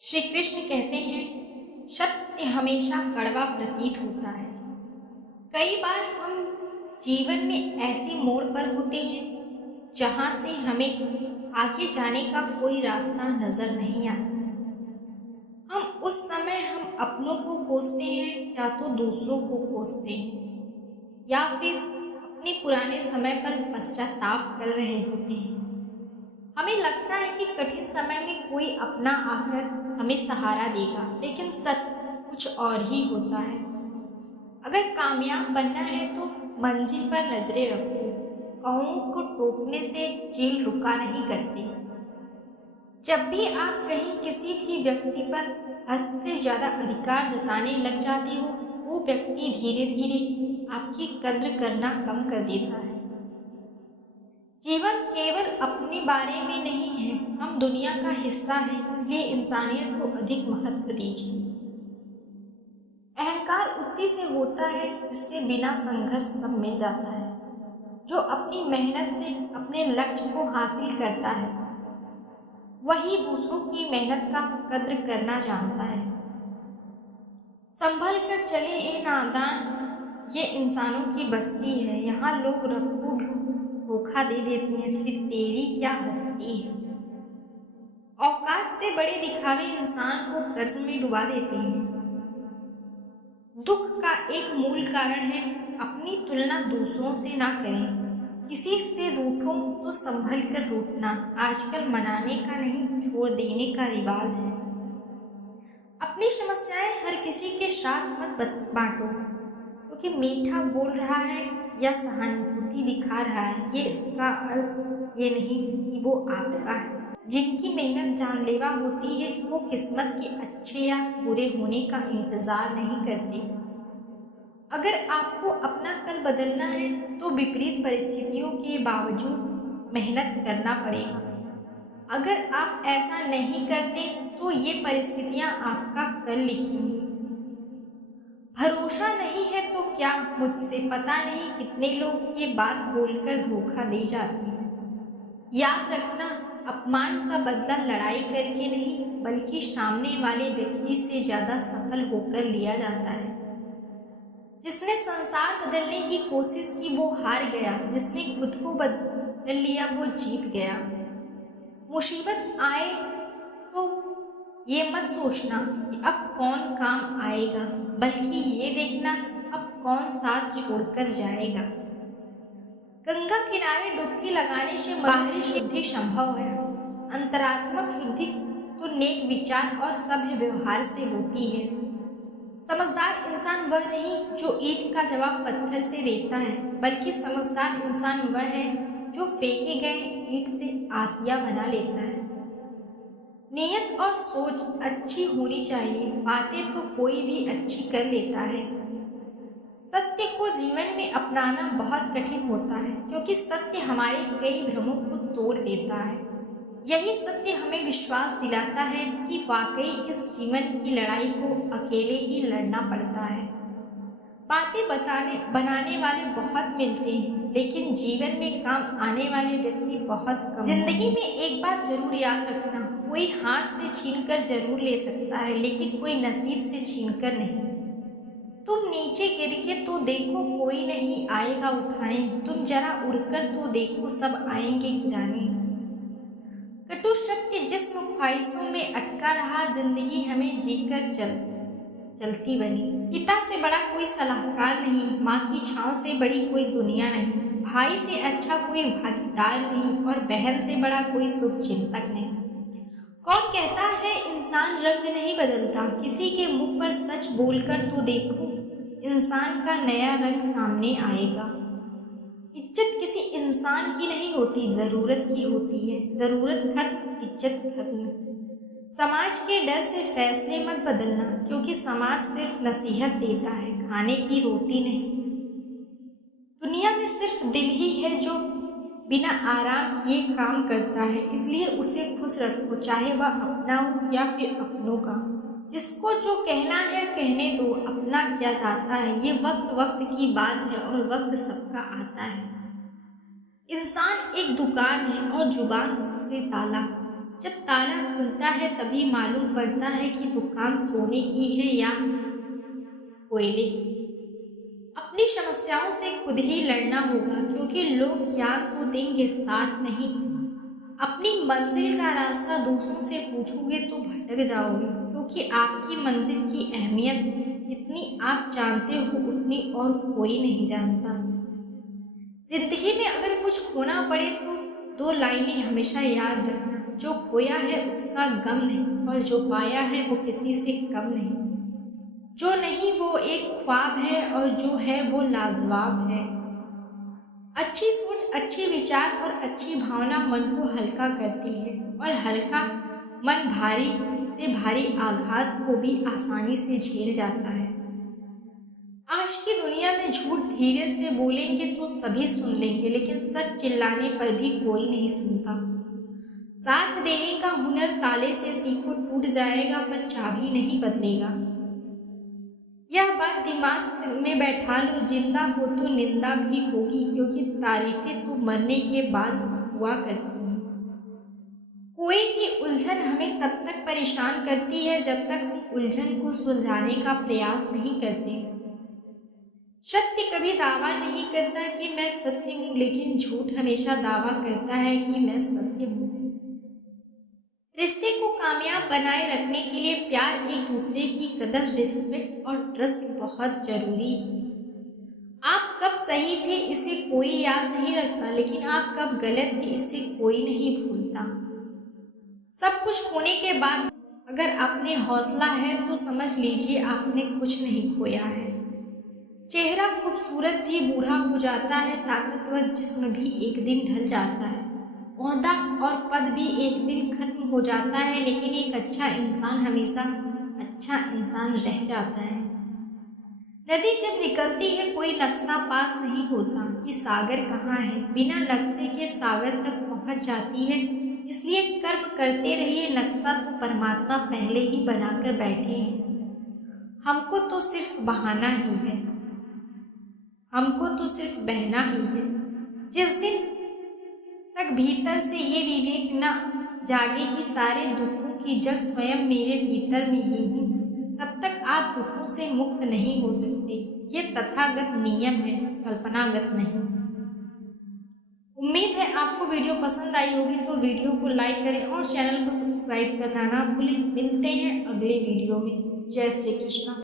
श्री कृष्ण कहते हैं, सत्य हमेशा कड़वा प्रतीत होता है। कई बार हम जीवन में ऐसे मोड़ पर होते हैं जहां से हमें आगे जाने का कोई रास्ता नजर नहीं आता। हम उस समय हम अपनों को कोसते हैं या तो दूसरों को कोसते हैं या फिर अपने पुराने समय पर पश्चाताप कर रहे होते हैं। हमें लगता है कि कठिन समय में कोई अपना आकर हमें सहारा देगा, लेकिन सत्य कुछ और ही होता है। अगर कामयाब बनना है तो मंजिल पर नजरें रखो। कौओं को टोकने से चील रुका नहीं करती। जब भी आप कहीं किसी भी व्यक्ति पर हद से ज्यादा अधिकार जताने लग जाते हो, वो व्यक्ति धीरे धीरे आपकी कद्र करना कम कर देता है। जीवन केवल अपने बारे में नहीं है, हम दुनिया का हिस्सा हैं, इसलिए इंसानियत को अधिक महत्व दीजिए। अहंकार उसी से होता है जिससे बिना संघर्ष सब मिल जाता है, जो अपनी मेहनत से अपने लक्ष्य को हासिल करता है, वही दूसरों की मेहनत का कद्र करना जानता है। संभल कर चले ए नादान, ये इंसानों की बस्ती है, यहाँ लोग रब को भी धोखा दे देते हैं, फिर तेरी क्या हस्ती है। औकात से बड़े दिखावे इंसान को कर्ज में डुबा देते हैं। दुख का एक मूल कारण है अपनी तुलना दूसरों से ना करें। किसी से रूठो तो संभल कर रूठना आजकल मनाने का नहीं, छोड़ देने का रिवाज है। अपनी समस्याएं हर किसी के साथ मत बांटो, क्योंकि मीठा बोल रहा है या सहानुभूति दिखा रहा है, ये इसका अर्थ ये नहीं कि वो आपका है। जिनकी मेहनत जानलेवा होती है वो किस्मत के अच्छे या बुरे होने का इंतजार नहीं करते। अगर आपको अपना कल बदलना है तो विपरीत परिस्थितियों के बावजूद मेहनत करना पड़ेगा। अगर आप ऐसा नहीं करते तो ये परिस्थितियां आपका कल लिखेंगी। भरोसा नहीं है तो क्या, मुझसे पता नहीं कितने लोग ये बात बोलकर धोखा दे जाते हैं। याद रखना, अपमान का बदला लड़ाई करके नहीं बल्कि सामने वाले व्यक्ति से ज्यादा सफल होकर लिया जाता है। जिसने संसार बदलने की कोशिश की वो हार गया, जिसने खुद को बदल लिया वो जीत गया। मुसीबत आए तो ये मत सोचना कि अब कौन काम आएगा, बल्कि ये देखना अब कौन साथ छोड़कर जाएगा। गंगा किनारे डुबकी लगाने से बाहरी शुद्धि संभव है, अंतरात्मक शुद्धि तो नेक विचार और सभ्य व्यवहार से होती है। समझदार इंसान वह नहीं जो ईंट का जवाब पत्थर से देता है, बल्कि समझदार इंसान वह है जो फेंके गए ईंट से आसिया बना लेता है। नियत और सोच अच्छी होनी चाहिए, बातें तो कोई भी अच्छी कर लेता है। सत्य को जीवन में अपनाना बहुत कठिन होता है, क्योंकि सत्य हमारे कई भ्रमों को तोड़ देता है। यही सत्य हमें विश्वास दिलाता है कि वाकई इस जीवन की लड़ाई को अकेले ही लड़ना पड़ता है। बातें बनाने वाले बहुत मिलते हैं, लेकिन जीवन में काम आने वाले व्यक्ति बहुत कम। जिंदगी में एक बात जरूर याद रखना, कोई हाथ से छीनकर जरूर ले सकता है, लेकिन कोई नसीब से छीनकर नहीं। तुम नीचे गिर के तो देखो कोई नहीं आएगा उठाने, तुम जरा उड़कर तो देखो सब आएंगे गिराने। कटु सत्य जिस्म ख्वाहिशों में अटका रहा, जिंदगी हमें जीकर चलती बनी। पिता से बड़ा कोई सलाहकार नहीं, माँ की छांव से बड़ी कोई दुनिया नहीं, भाई से अच्छा कोई भागीदार नहीं और बहन से बड़ा कोई शुभ चिंतक नहीं। कौन कहता है इंसान रंग नहीं बदलता, किसी के मुख पर सच बोलकर तो देखो, इंसान का नया रंग सामने आएगा। इज्जत किसी इंसान की नहीं होती, जरूरत की होती है। जरूरत खत्म, इज्जत खत्म। समाज के डर से फैसले मत बदलना, क्योंकि समाज सिर्फ नसीहत देता है, खाने की रोटी नहीं। दुनिया में सिर्फ दिल ही है जो बिना आराम किए काम करता है, इसलिए उसे खुश रखो, चाहे वह अपना हो या फिर अपनों का। जिसको जो कहना है कहने दो, अपना क्या जाता है, ये वक्त वक्त की बात है और वक्त सबका आता है। इंसान एक दुकान है और जुबान उससे ताला, जब ताला खुलता है तभी मालूम पड़ता है कि दुकान सोने की है या कोयले की। अपनी समस्याओं से खुद ही लड़ना होगा, क्योंकि लोग ज्ञान तो देंगे, साथ नहीं। अपनी मंजिल का रास्ता दूसरों से पूछोगे तो भटक जाओगे, क्योंकि आपकी मंजिल की अहमियत जितनी आप जानते हो उतनी और कोई नहीं जानता। जिंदगी में अगर कुछ खोना पड़े तो 2 लाइनें हमेशा याद रखना, जो खोया है उसका गम नहीं, और जो पाया है वो किसी से कम नहीं। जो नहीं वो एक ख्वाब है, और जो है वो लाजवाब है। अच्छी सोच, अच्छे विचार और अच्छी भावना मन को हल्का करती है, और हल्का मन भारी से भारी आघात को भी आसानी से झेल जाता है। आज की दुनिया में झूठ धीरे से बोलेंगे तो सभी सुन लेंगे, लेकिन सच चिल्लाने पर भी कोई नहीं सुनता। साथ देने का हुनर ताले से सीखो, टूट जाएगा पर चाबी नहीं बदलेगा। यह बात दिमाग में बैठा लो, जिंदा हो तो निंदा भी होगी, क्योंकि तारीफें तो मरने के बाद हुआ करती हैं। कोई भी उलझन हमें तब तक परेशान करती है जब तक हम उलझन को सुलझाने का प्रयास नहीं करते। सत्य कभी दावा नहीं करता कि मैं सत्य हूँ, लेकिन झूठ हमेशा दावा करता है कि मैं सत्य हूँ। रिश्ते को कामयाब बनाए रखने के लिए प्यार, एक दूसरे की कदर, रिस्पेक्ट और ट्रस्ट बहुत जरूरी है। आप कब सही थे इसे कोई याद नहीं रखता, लेकिन आप कब गलत थे इसे कोई नहीं भूलता। सब कुछ होने के बाद अगर आपने हौसला है तो समझ लीजिए आपने कुछ नहीं खोया है। चेहरा खूबसूरत भी बूढ़ा हो जाता है, ताकतवर जिस्म भी एक दिन ढल जाता है, ओहदा और पद भी एक दिन खत्म हो जाता है, लेकिन एक अच्छा इंसान हमेशा अच्छा इंसान रह जाता है। नदी जब निकलती है कोई नक्शा पास नहीं होता कि सागर कहाँ है, बिना नक्शे के सागर तक पहुँच जाती है। इसलिए कर्म करते रहिए, नक्शा तो परमात्मा पहले ही बनाकर बैठे हैं। हमको तो सिर्फ बहाना ही है, हमको तो सिर्फ बहना ही है। जिस दिन तक भीतर से ये विवेक न जागे कि सारे दुखों की जड़ स्वयं मेरे भीतर में ही हूँ, तब तक आप दुखों से मुक्त नहीं हो सकते। ये तथागत नियम है, कल्पनागत नहीं। उम्मीद है आपको वीडियो पसंद आई होगी, तो वीडियो को लाइक करें और चैनल को सब्सक्राइब करना ना भूलें। मिलते हैं अगले वीडियो में। जय श्री कृष्ण।